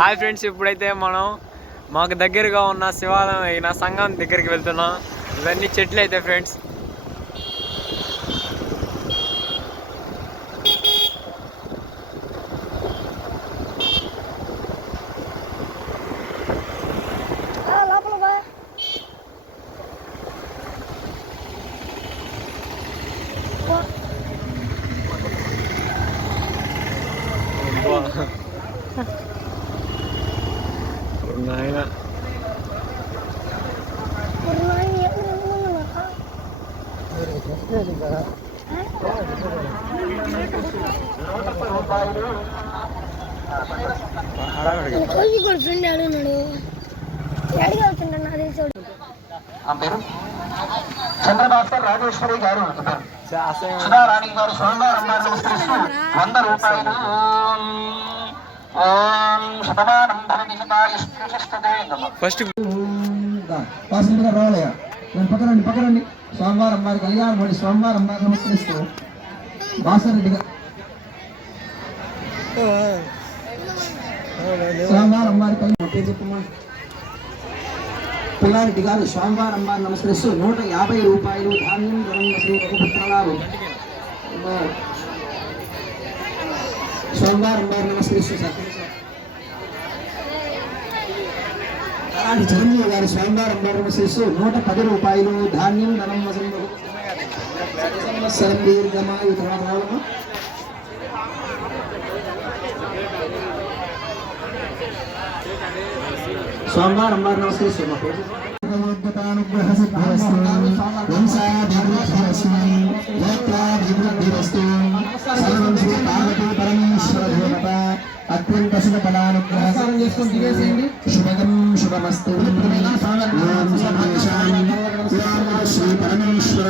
Hi friends, ఇప్పుడైతే మనం మాకు దగ్గరగా ఉన్న శివాలయం అయిన సంఘం దగ్గరికి వెళ్తున్నాం. ఇవన్నీ చెట్లు అయితే ఫ్రెండ్స్. నాయన చంద్రబాబు రాజేశ్వరి గారు సుధారాణి గారు సోమవారం నమస్కరిస్తూ 100 రూపాయలు. ఫస్ట్ రావాలయ్యా, నేను పక్కనండి సోమవారం వారి కళ్యాణం మళ్ళీ సోమవారం వారు నమస్కరిస్తూ భాస్కర్ రెడ్డి గారు సోమవారం వారి కళ్యాణం పిల్లారెడ్డి గారు సోమవారం వారు నమస్కరిస్తూ 150 రూపాయలు ధాన్యం శ్రీ రఘుపుత్రగారు సోమవారం వారు నమస్కరిస్తూ చిరంజీవి గారు సోమవారం వారు నమస్కరిస్తూ 110 రూపాయలు ధాన్యం ధనం వసం దీర్ఘమాయు సోమవారం వారు నమస్కరిస్తూ అత్యంత శుభ ఫలానుగ్రహం చేసుకుని శుభగం శుభమస్తు శ్రీ పరమేశ్వర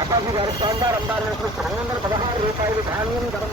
అబ్బాజీ గారు సోమవారం 216 రూపాయలు ధాన్యం ధరం